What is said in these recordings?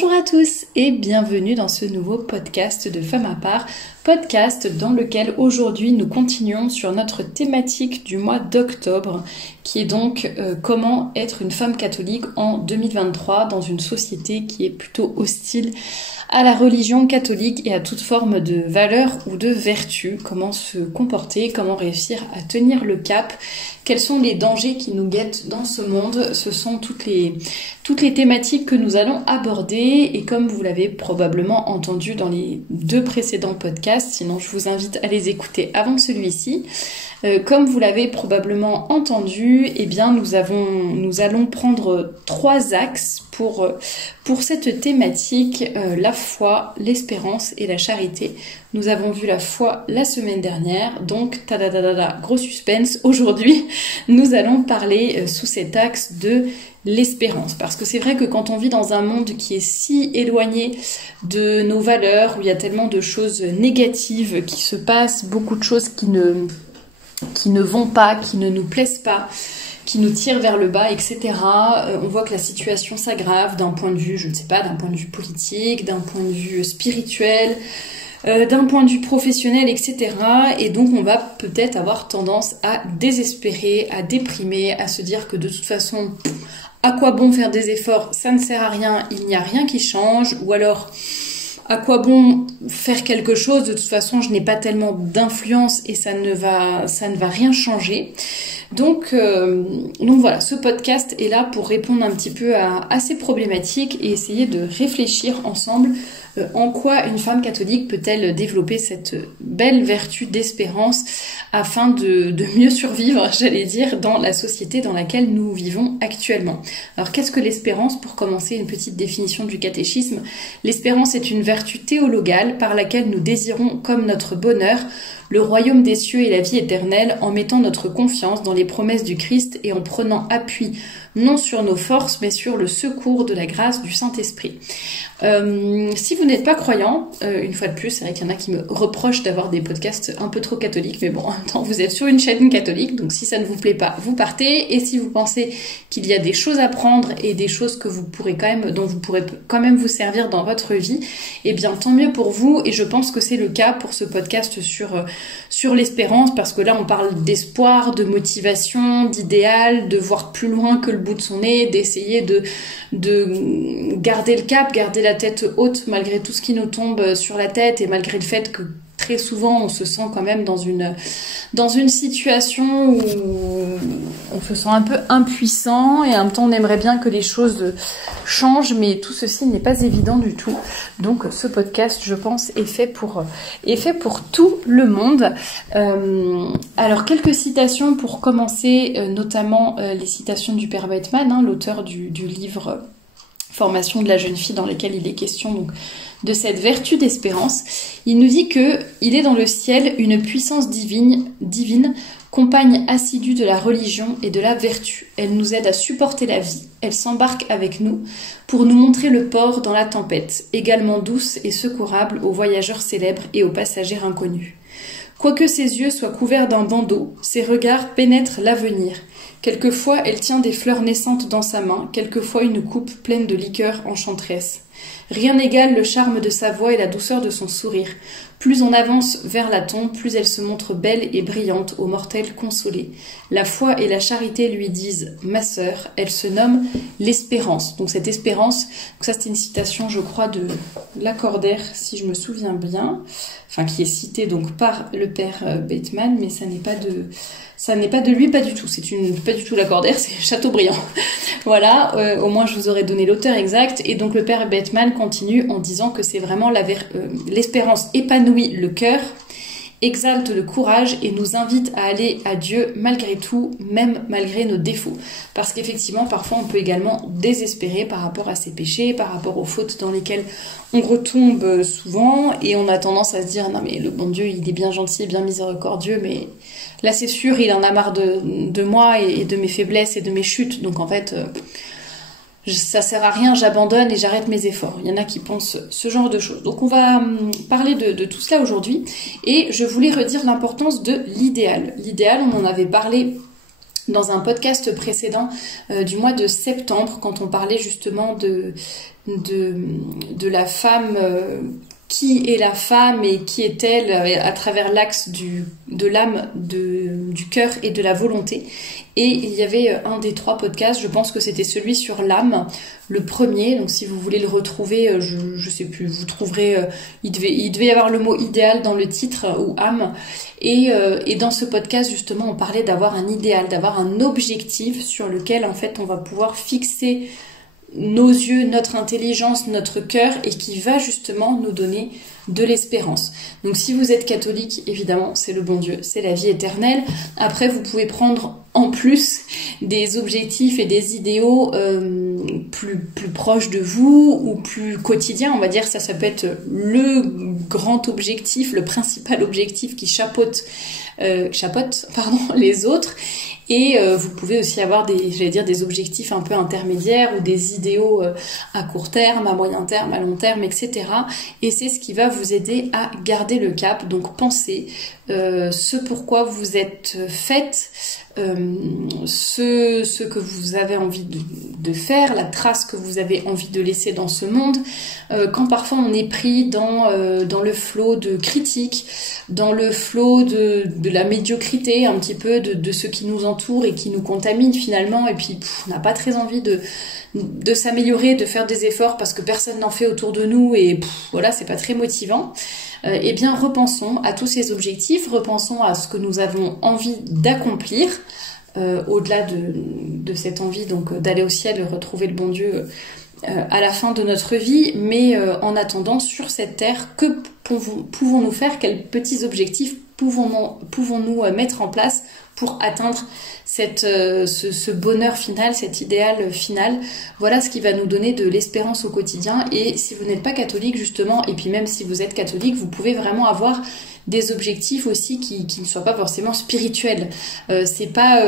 Bonjour à tous et bienvenue dans ce nouveau podcast de Femme à part, podcast dans lequel aujourd'hui nous continuons sur notre thématique du mois d'octobre qui est donc comment être une femme catholique en 2023 dans une société qui est plutôt hostile à la religion catholique et à toute forme de valeur ou de vertu, comment se comporter, comment réussir à tenir le cap, quels sont les dangers qui nous guettent dans ce monde. Ce sont toutes les thématiques que nous allons aborder et comme vous l'avez probablement entendu dans les deux précédents podcasts, sinon je vous invite à les écouter avant celui-ci. Comme vous l'avez probablement entendu, eh bien nous allons prendre 3 axes pour cette thématique, la foi, l'espérance et la charité. Nous avons vu la foi la semaine dernière, donc gros suspense. Aujourd'hui, nous allons parler sous cet axe de l'espérance. Parce que c'est vrai que quand on vit dans un monde qui est si éloigné de nos valeurs, où il y a tellement de choses négatives qui se passent, beaucoup de choses qui ne vont pas, qui ne nous plaisent pas, qui nous tirent vers le bas, etc. On voit que la situation s'aggrave d'un point de vue, je ne sais pas, d'un point de vue politique, d'un point de vue spirituel, d'un point de vue professionnel, etc. Et donc on va peut-être avoir tendance à désespérer, à déprimer, à se dire que de toute façon, à quoi bon faire des efforts, ça ne sert à rien, il n'y a rien qui change, ou alors à quoi bon faire quelque chose, de toute façon je n'ai pas tellement d'influence et ça ne va rien changer. Donc voilà, ce podcast est là pour répondre un petit peu à ces problématiques et essayer de réfléchir ensemble en quoi une femme catholique peut-elle développer cette belle vertu d'espérance afin de mieux survivre, j'allais dire, dans la société dans laquelle nous vivons actuellement. Alors qu'est-ce que l'espérance? Pour commencer, une petite définition du catéchisme. L'espérance est une vertu théologale par laquelle nous désirons comme notre bonheur le royaume des cieux et la vie éternelle en mettant notre confiance dans les promesses du Christ et en prenant appui non sur nos forces mais sur le secours de la grâce du Saint-Esprit. Si vous n'êtes pas croyant, une fois de plus, c'est vrai qu'il y en a qui me reprochent d'avoir des podcasts un peu trop catholiques, mais bon, en même temps, vous êtes sur une chaîne catholique, donc si ça ne vous plaît pas, vous partez, et si vous pensez qu'il y a des choses à prendre et des choses que vous pourrez dont vous pourrez quand même vous servir dans votre vie, eh bien, tant mieux pour vous, et je pense que c'est le cas pour ce podcast sur l'espérance, parce que là, on parle d'espoir, de motivation, d'idéal, de voir plus loin que le bout de son nez, d'essayer de garder le cap, garder la tête haute malgré tout ce qui nous tombe sur la tête et malgré le fait que très souvent on se sent quand même dans une situation où on se sent un peu impuissant et en même temps on aimerait bien que les choses changent, mais tout ceci n'est pas évident du tout. Donc ce podcast, je pense, est fait pour tout le monde. Alors quelques citations pour commencer, notamment les citations du Père Bettman, l'auteur du livre Formation de la jeune fille, dans lequel il est question donc de cette vertu d'espérance. Il nous dit que il est dans le ciel une puissance divine, compagne assidue de la religion et de la vertu. Elle nous aide à supporter la vie. Elle s'embarque avec nous pour nous montrer le port dans la tempête, également douce et secourable aux voyageurs célèbres et aux passagers inconnus. Quoique ses yeux soient couverts d'un bandeau, ses regards pénètrent l'avenir. Quelquefois, elle tient des fleurs naissantes dans sa main, quelquefois une coupe pleine de liqueur enchanteresse. Rien n'égale le charme de sa voix et la douceur de son sourire. Plus on avance vers la tombe, plus elle se montre belle et brillante aux mortels consolés. La foi et la charité lui disent « Ma sœur », elle se nomme l'espérance. Donc cette espérance, donc ça c'était une citation je crois de Lacordaire, si je me souviens bien, enfin qui est citée donc par le Père Bettman, mais ça n'est pas de lui, pas du tout. Pas du tout Lacordaire, c'est Chateaubriand. Voilà, au moins je vous aurais donné l'auteur exact. Et donc le Père Bettman continue en disant que c'est vraiment l'espérance épanouit le cœur, exalte le courage et nous invite à aller à Dieu malgré tout, même malgré nos défauts. Parce qu'effectivement, parfois on peut également désespérer par rapport à ses péchés, par rapport aux fautes dans lesquelles on retombe souvent, et on a tendance à se dire « Non mais le bon Dieu, il est bien gentil, bien miséricordieux, mais là c'est sûr, il en a marre de moi et de mes faiblesses et de mes chutes, donc en fait... ça sert à rien, j'abandonne et j'arrête mes efforts. » Il y en a qui pensent ce genre de choses. Donc on va parler de tout cela aujourd'hui. Et je voulais redire l'importance de l'idéal. L'idéal, on en avait parlé dans un podcast précédent du mois de septembre, quand on parlait justement de la femme, qui est la femme et qui est-elle à travers l'axe de l'âme, du cœur et de la volonté. Et il y avait un des 3 podcasts, je pense que c'était celui sur l'âme, le premier. Donc si vous voulez le retrouver, je sais plus, vous trouverez, il devait y avoir le mot idéal dans le titre, ou âme. Et dans ce podcast justement, on parlait d'avoir un idéal, d'avoir un objectif sur lequel en fait on va pouvoir fixer nos yeux, notre intelligence, notre cœur, et qui va justement nous donner de l'espérance. Donc si vous êtes catholique, évidemment, c'est le bon Dieu, c'est la vie éternelle. Après, vous pouvez prendre en plus des objectifs et des idéaux plus proches de vous ou plus quotidiens, on va dire. Ça peut être le grand objectif, le principal objectif qui chapeaute les autres. Et vous pouvez aussi avoir des objectifs un peu intermédiaires ou des idéaux à court terme, à moyen terme, à long terme, etc. Et c'est ce qui va vous aider à garder le cap. Donc pensez ce pourquoi vous êtes faite, ce que vous avez envie de faire, la trace que vous avez envie de laisser dans ce monde. Quand parfois on est pris dans le flot de critiques, dans le flot de la médiocrité, un petit peu de ce qui nous entoure et qui nous contamine finalement, et puis on n'a pas très envie de s'améliorer, de faire des efforts parce que personne n'en fait autour de nous, et voilà, c'est pas très motivant. Eh bien, repensons à tous ces objectifs, repensons à ce que nous avons envie d'accomplir, au-delà de cette envie donc d'aller au ciel et retrouver le bon Dieu à la fin de notre vie. Mais en attendant, sur cette terre, que pouvons-nous faire? Quels petits objectifs pouvons-nous mettre en place pour atteindre ce bonheur final, cet idéal final? Voilà ce qui va nous donner de l'espérance au quotidien. Et si vous n'êtes pas catholique justement, et puis même si vous êtes catholique, vous pouvez vraiment avoir des objectifs aussi qui ne soient pas forcément spirituels. C'est pas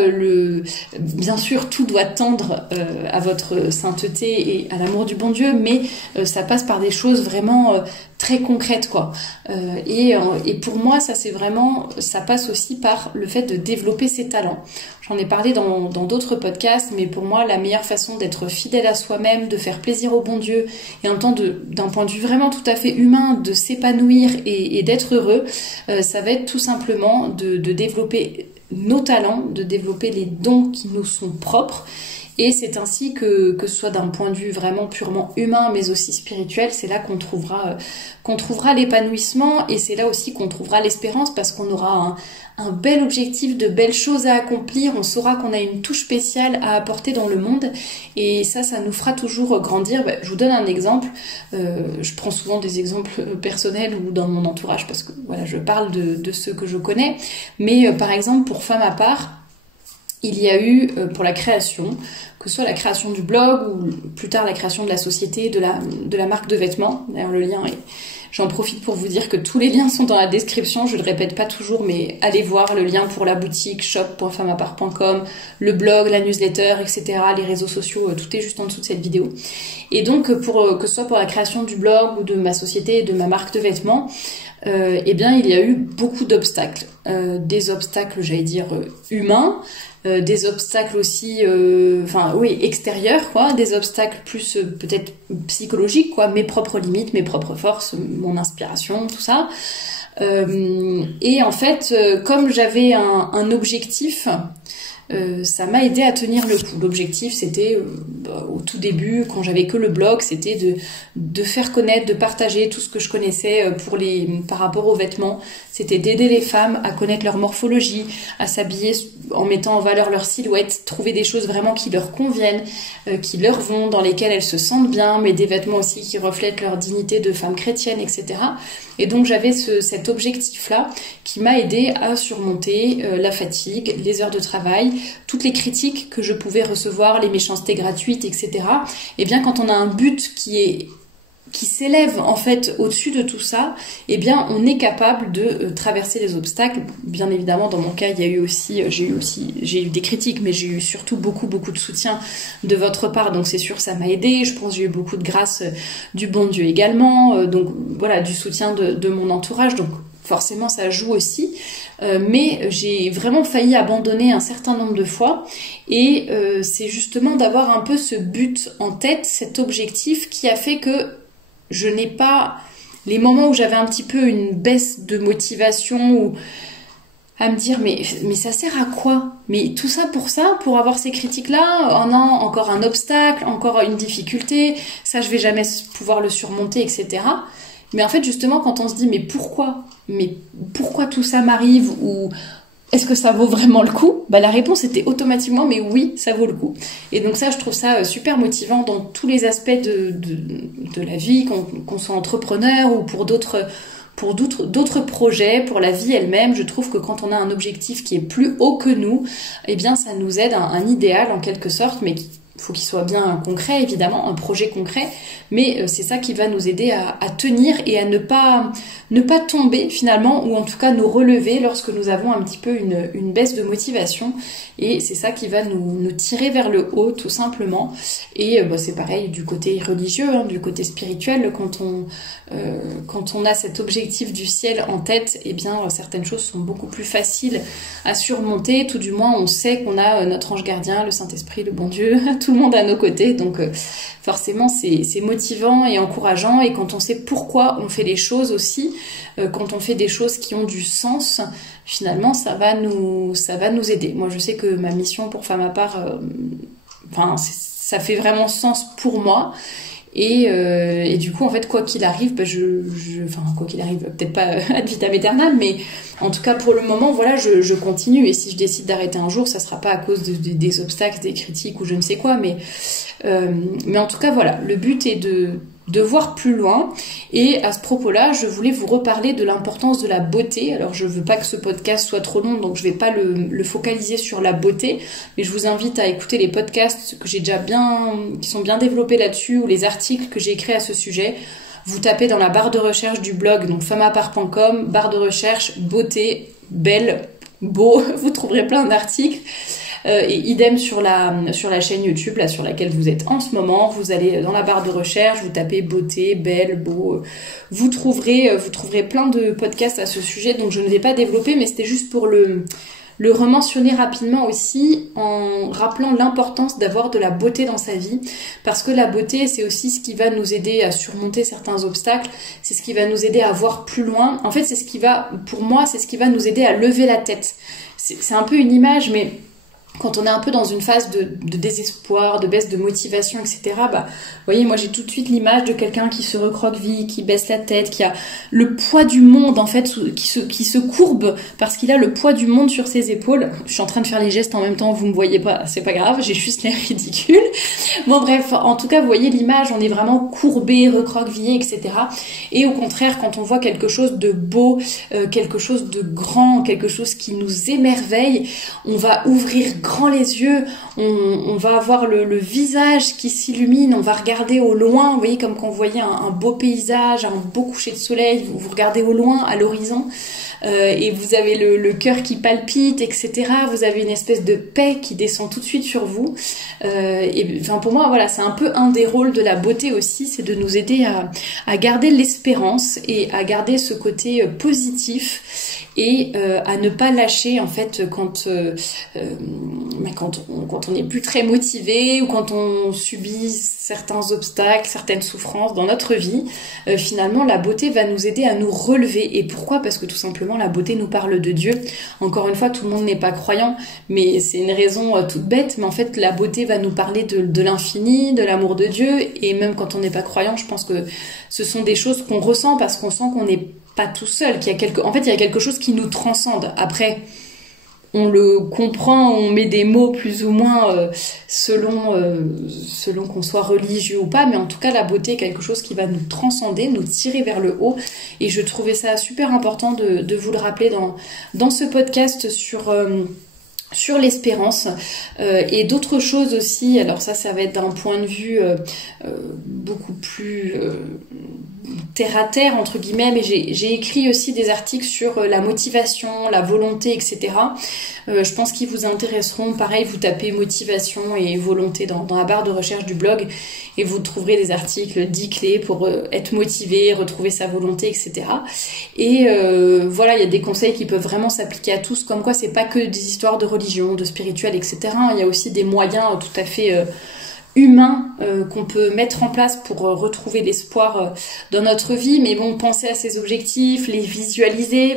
bien sûr, tout doit tendre à votre sainteté et à l'amour du bon Dieu, mais ça passe par des choses vraiment très concrètes, quoi. Et pour moi, ça passe aussi par le fait de développer ses talents. J'en ai parlé dans d'autres podcasts, mais pour moi, la meilleure façon d'être fidèle à soi-même, de faire plaisir au bon Dieu, et en même temps, d'un point de vue vraiment tout à fait humain, de s'épanouir et d'être heureux, ça va être tout simplement de développer nos talents, de développer les dons qui nous sont propres. Et c'est ainsi que ce soit d'un point de vue vraiment purement humain, mais aussi spirituel, c'est là qu'on trouvera l'épanouissement, et c'est là aussi qu'on trouvera l'espérance, parce qu'on aura un bel objectif, de belles choses à accomplir, on saura qu'on a une touche spéciale à apporter dans le monde, et ça nous fera toujours grandir. Je vous donne un exemple, je prends souvent des exemples personnels ou dans mon entourage, parce que voilà, je parle de ceux que je connais, mais par exemple pour Femme à part, il y a eu pour la création, que ce soit la création du blog ou plus tard la création de la société, de la marque de vêtements. D'ailleurs, le lien est... J'en profite pour vous dire que tous les liens sont dans la description, je le répète pas toujours, mais allez voir le lien pour la boutique shop.femmeapart.com, le blog, la newsletter, etc., les réseaux sociaux, tout est juste en dessous de cette vidéo. Et donc, que ce soit pour la création du blog ou de ma société, de ma marque de vêtements, eh bien, il y a eu beaucoup d'obstacles. Des obstacles, j'allais dire, humains, des obstacles aussi extérieurs, quoi, des obstacles plus peut-être psychologiques, quoi, mes propres limites, mes propres forces, mon inspiration, tout ça. Et en fait, comme j'avais un objectif, ça m'a aidé à tenir le coup. L'objectif, c'était au tout début, quand j'avais que le blog, c'était de faire connaître, de partager tout ce que je connaissais par rapport aux vêtements. C'était d'aider les femmes à connaître leur morphologie, à s'habiller en mettant en valeur leur silhouette, trouver des choses vraiment qui leur conviennent, qui leur vont, dans lesquelles elles se sentent bien, mais des vêtements aussi qui reflètent leur dignité de femme chrétienne, etc. Et donc j'avais cet objectif-là qui m'a aidé à surmonter la fatigue, les heures de travail, toutes les critiques que je pouvais recevoir, les méchancetés gratuites, etc. Et bien quand on a un but qui s'élève en fait au-dessus de tout ça, eh bien on est capable de traverser les obstacles. Bien évidemment, dans mon cas, j'ai eu des critiques, mais j'ai eu surtout beaucoup de soutien de votre part, donc c'est sûr ça m'a aidé. Je pense que j'ai eu beaucoup de grâce du bon Dieu également, donc voilà, du soutien de mon entourage. Donc forcément ça joue aussi, mais j'ai vraiment failli abandonner un certain nombre de fois, et c'est justement d'avoir un peu ce but en tête, cet objectif qui a fait que je n'ai pas les moments où j'avais un petit peu une baisse de motivation, ou à me dire mais ça sert à quoi? Mais tout ça, pour avoir ces critiques-là, oh non, encore un obstacle, encore une difficulté, ça je vais jamais pouvoir le surmonter, etc. Mais en fait, justement, quand on se dit mais pourquoi tout ça m'arrive, ou est-ce que ça vaut vraiment le coup? La réponse était automatiquement mais oui, ça vaut le coup. Et donc ça, je trouve ça super motivant dans tous les aspects de la vie, qu'on soit entrepreneur ou pour d'autres projets, pour la vie elle-même. Je trouve que quand on a un objectif qui est plus haut que nous, eh bien ça nous aide, un idéal en quelque sorte, mais faut qu'il soit bien concret, évidemment, un projet concret, mais c'est ça qui va nous aider à tenir et à ne pas tomber finalement, ou en tout cas nous relever lorsque nous avons un petit peu une baisse de motivation, et c'est ça qui va nous tirer vers le haut tout simplement. Et c'est pareil du côté religieux, du côté spirituel, quand on a cet objectif du ciel en tête, eh bien certaines choses sont beaucoup plus faciles à surmonter, tout du moins on sait qu'on a notre ange gardien, le Saint-Esprit, le bon Dieu, tout le monde à nos côtés, donc forcément c'est motivant et encourageant. Et quand on sait pourquoi on fait les choses aussi, quand on fait des choses qui ont du sens, finalement ça va nous aider. Moi je sais que ma mission pour Femme à part, ça fait vraiment sens pour moi. Et du coup, en fait, quoi qu'il arrive, quoi qu'il arrive, peut-être pas ad vitam aeternam, mais en tout cas, pour le moment, voilà, je continue. Et si je décide d'arrêter un jour, ça sera pas à cause des obstacles, des critiques ou je ne sais quoi, mais en tout cas, voilà, le but est de voir plus loin. Et à ce propos-là, je voulais vous reparler de l'importance de la beauté. Alors, je veux pas que ce podcast soit trop long, donc je vais pas le focaliser sur la beauté, mais je vous invite à écouter les podcasts que j'ai déjà qui sont bien développés là-dessus, ou les articles que j'ai écrits à ce sujet. Vous tapez dans la barre de recherche du blog, donc femmeapart.com, barre de recherche, beauté, belle, beau, vous trouverez plein d'articles. Et idem sur la chaîne YouTube là sur laquelle vous êtes en ce moment, vous allez dans la barre de recherche, vous tapez beauté, belle, beau, vous trouverez plein de podcasts à ce sujet, donc je ne vais pas développer, mais c'était juste pour le rementionner rapidement aussi, en rappelant l'importance d'avoir de la beauté dans sa vie, parce que la beauté c'est aussi ce qui va nous aider à surmonter certains obstacles, c'est ce qui va nous aider à voir plus loin. En fait c'est ce qui va nous aider à lever la tête. C'est un peu une image, mais quand on est un peu dans une phase de désespoir, de baisse de motivation, etc., vous voyez, moi j'ai tout de suite l'image de quelqu'un qui se recroqueville, qui baisse la tête, qui a le poids du monde, en fait, qui se courbe parce qu'il a le poids du monde sur ses épaules. Je suis en train de faire les gestes en même temps, vous me voyez pas, c'est pas grave, j'ai juste l'air ridicule. Bon bref, en tout cas, vous voyez l'image, on est vraiment courbé, recroquevillé, etc. Et au contraire, quand on voit quelque chose de beau, quelque chose de grand, quelque chose qui nous émerveille, on va ouvrir grand les yeux, on va avoir le visage qui s'illumine, on va regarder au loin, vous voyez, comme quand vous voyez un beau paysage, un beau coucher de soleil, vous regardez au loin, à l'horizon, et vous avez le cœur qui palpite, etc. Vous avez une espèce de paix qui descend tout de suite sur vous. Pour moi, voilà, c'est un peu un des rôles de la beauté aussi, c'est de nous aider à garder l'espérance et à garder ce côté positif, et à ne pas lâcher en fait quand on n'est plus très motivé, ou quand on subit certains obstacles, certaines souffrances dans notre vie. Finalement la beauté va nous aider à nous relever. Et pourquoi? Parce que tout simplement la beauté nous parle de Dieu. Encore une fois, tout le monde n'est pas croyant, mais c'est une raison toute bête, mais en fait la beauté va nous parler de l'infini, de l'amour de Dieu. Et même quand on n'est pas croyant, je pense que ce sont des choses qu'on ressent, parce qu'on sent qu'on n'est pas tout seul, il y a quelque chose qui nous transcende. Après, on le comprend, on met des mots plus ou moins selon qu'on soit religieux ou pas, mais en tout cas la beauté est quelque chose qui va nous transcender, nous tirer vers le haut. Et je trouvais ça super important de vous le rappeler dans ce podcast sur l'espérance, et d'autres choses aussi. Alors ça va être d'un point de vue beaucoup plus terre à terre entre guillemets, mais j'ai écrit aussi des articles sur la motivation, la volonté, etc. Je pense qu'ils vous intéresseront. Pareil, vous tapez motivation et volonté dans la barre de recherche du blog et vous trouverez des articles 10 clés pour être motivé, retrouver sa volonté, etc. Et voilà, il y a des conseils qui peuvent vraiment s'appliquer à tous, comme quoi c'est pas que des histoires de religion, de spirituel, etc. Il y a aussi des moyens tout à fait humain qu'on peut mettre en place pour retrouver l'espoir dans notre vie. Mais bon, penser à ces objectifs, les visualiser.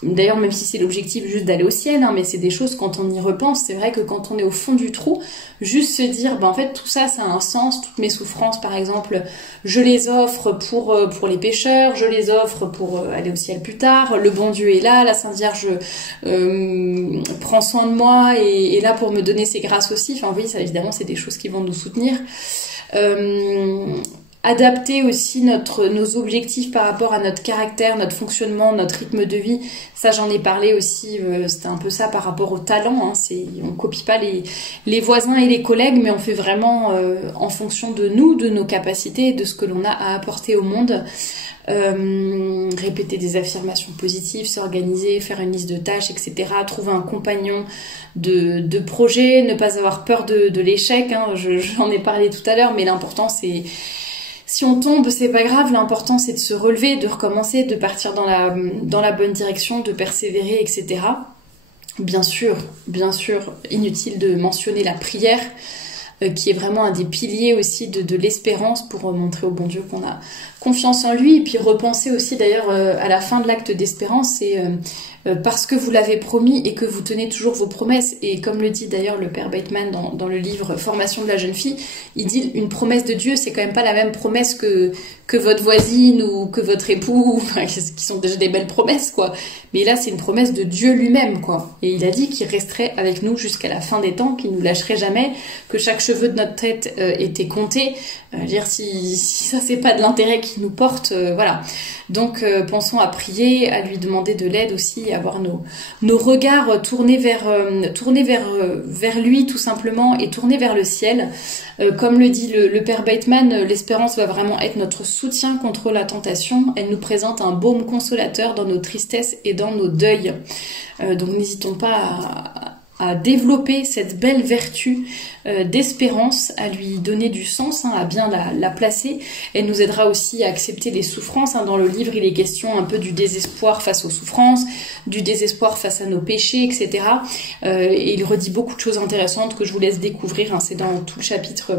D'ailleurs, même si c'est l'objectif juste d'aller au ciel, hein, mais c'est des choses, quand on y repense, c'est vrai que quand on est au fond du trou, juste se dire, en fait, tout ça, ça a un sens. Toutes mes souffrances, par exemple, je les offre pour les pécheurs, je les offre pour aller au ciel plus tard. Le bon Dieu est là, la Sainte Vierge prend soin de moi et est là pour me donner ses grâces aussi. Enfin, oui, ça, évidemment, c'est des choses qui vont nous soutenir. Adapter aussi nos objectifs par rapport à notre caractère, notre fonctionnement, notre rythme de vie. Ça, j'en ai parlé aussi, c'était un peu ça par rapport au talent. Hein. On copie pas les voisins et les collègues, mais on fait vraiment en fonction de nous, de nos capacités, de ce que l'on a à apporter au monde. Répéter des affirmations positives, s'organiser, faire une liste de tâches, etc. Trouver un compagnon de projet, ne pas avoir peur de l'échec. Hein. J'en ai parlé tout à l'heure, mais l'important c'est... Si on tombe, c'est pas grave, l'important c'est de se relever, de recommencer, de partir dans la bonne direction, de persévérer, etc. Bien sûr, inutile de mentionner la prière, qui est vraiment un des piliers aussi de l'espérance pour montrer au bon Dieu qu'on a confiance en lui. Et puis repenser aussi d'ailleurs à la fin de l'acte d'espérance, c'est parce que vous l'avez promis et que vous tenez toujours vos promesses. Et comme le dit d'ailleurs le père Bateman dans le livre Formation de la jeune fille, il dit une promesse de Dieu, c'est quand même pas la même promesse que votre voisine ou que votre époux, enfin, qui sont déjà des belles promesses, quoi. Mais là, c'est une promesse de Dieu lui-même, quoi. Et il a dit qu'il resterait avec nous jusqu'à la fin des temps, qu'il nous lâcherait jamais, que chaque cheveu de notre tête était compté. Dire si ça c'est pas de l'intérêt qui nous porte, voilà. Donc pensons à prier, à lui demander de l'aide aussi, à avoir nos regards tournés vers lui tout simplement et tournés vers le ciel. Comme le dit le père Bateman, l'espérance va vraiment être notre soutien contre la tentation. Elle nous présente un baume consolateur dans nos tristesses et dans nos deuils. Donc n'hésitons pas à développer cette belle vertu d'espérance, à lui donner du sens, hein, à bien la placer. Elle nous aidera aussi à accepter les souffrances. Hein. Dans le livre, il est question un peu du désespoir face aux souffrances, du désespoir face à nos péchés, etc. Et il redit beaucoup de choses intéressantes que je vous laisse découvrir. Hein. C'est dans tout le chapitre...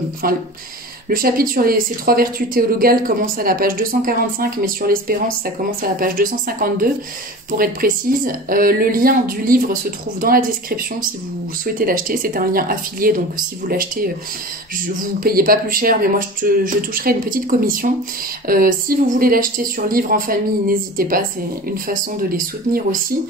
Le chapitre sur ces 3 vertus théologales commence à la page 245, mais sur l'espérance, ça commence à la page 252, pour être précise. Le lien du livre se trouve dans la description si vous souhaitez l'acheter. C'est un lien affilié, donc si vous l'achetez, vous ne payez pas plus cher, mais moi je toucherai une petite commission. Si vous voulez l'acheter sur Livre en famille, n'hésitez pas, c'est une façon de les soutenir aussi.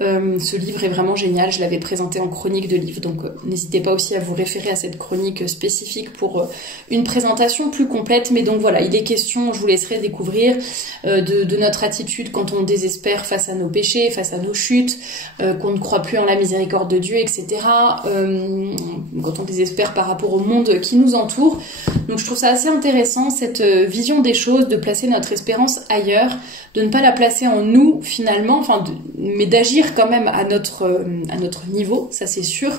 Ce livre est vraiment génial, je l'avais présenté en chronique de livre, donc n'hésitez pas aussi à vous référer à cette chronique spécifique pour une présentation plus complète. Mais donc voilà, il est question, je vous laisserai découvrir de notre attitude quand on désespère face à nos péchés, face à nos chutes, qu'on ne croit plus en la miséricorde de Dieu, etc. Quand on désespère par rapport au monde qui nous entoure. Donc je trouve ça assez intéressant, cette vision des choses, de placer notre espérance ailleurs, de ne pas la placer en nous finalement, mais d'agir quand même à notre niveau, ça c'est sûr.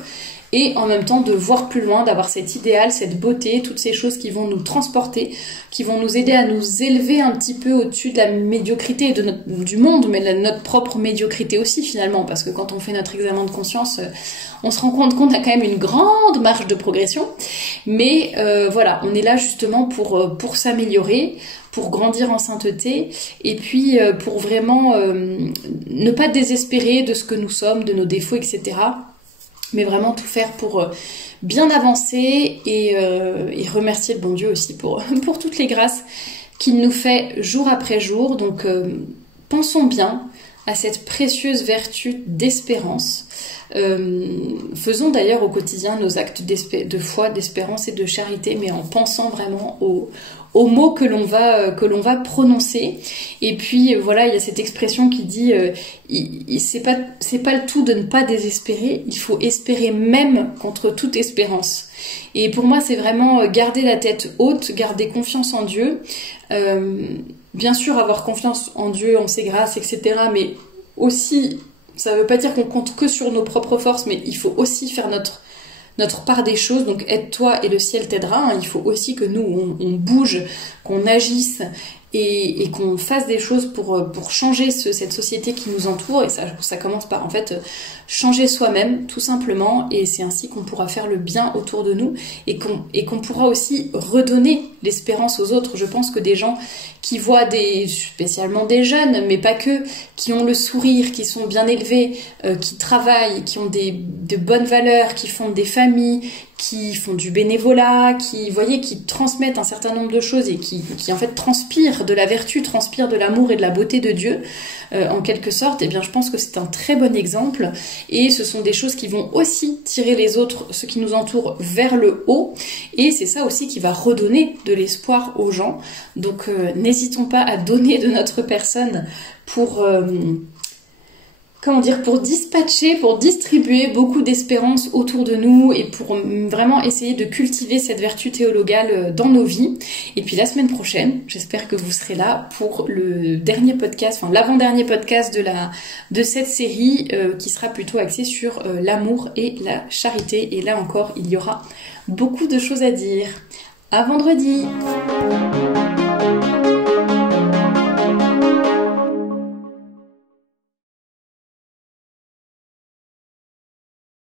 Et en même temps de voir plus loin, d'avoir cet idéal, cette beauté, toutes ces choses qui vont nous transporter, qui vont nous aider à nous élever un petit peu au-dessus de la médiocrité du monde, mais de notre propre médiocrité aussi finalement, parce que quand on fait notre examen de conscience, on se rend compte qu'on a quand même une grande marge de progression. Mais voilà, on est là justement pour s'améliorer, pour grandir en sainteté, et puis pour vraiment ne pas désespérer de ce que nous sommes, de nos défauts, etc., mais vraiment tout faire pour bien avancer et remercier le bon Dieu aussi pour toutes les grâces qu'il nous fait jour après jour. Donc pensons bien à cette précieuse vertu d'espérance. Faisons d'ailleurs au quotidien nos actes de foi, d'espérance et de charité, mais en pensant vraiment aux mots que l'on va prononcer. Et puis voilà, il y a cette expression qui dit c'est pas le tout de ne pas désespérer, il faut espérer même contre toute espérance. Et pour moi, c'est vraiment garder la tête haute, garder confiance en Dieu, bien sûr avoir confiance en Dieu, en ses grâces, etc. Mais aussi, ça veut pas dire qu'on compte que sur nos propres forces, mais il faut aussi faire notre part des choses. Donc aide-toi et le ciel t'aidera. Il faut aussi que nous, on bouge, qu'on agisse et qu'on fasse des choses pour changer cette société qui nous entoure. Et ça commence par en fait changer soi-même tout simplement, et c'est ainsi qu'on pourra faire le bien autour de nous et qu'on pourra aussi redonner l'espérance aux autres. Je pense que des gens qui voient spécialement des jeunes, mais pas que, qui ont le sourire, qui sont bien élevés, qui travaillent, qui ont de bonnes valeurs, qui fondent des familles, qui font du bénévolat, qui transmettent un certain nombre de choses et qui en fait transpirent de la vertu, transpirent de l'amour et de la beauté de Dieu, en quelque sorte, eh bien je pense que c'est un très bon exemple, et ce sont des choses qui vont aussi tirer les autres, ceux qui nous entourent, vers le haut, et c'est ça aussi qui va redonner de l'espoir aux gens. Donc n'hésitons pas à donner de notre personne pour dispatcher, pour distribuer beaucoup d'espérance autour de nous et pour vraiment essayer de cultiver cette vertu théologale dans nos vies. Et puis la semaine prochaine, j'espère que vous serez là pour le dernier podcast, enfin l'avant-dernier podcast de cette série qui sera plutôt axé sur l'amour et la charité. Et là encore, il y aura beaucoup de choses à dire. À vendredi!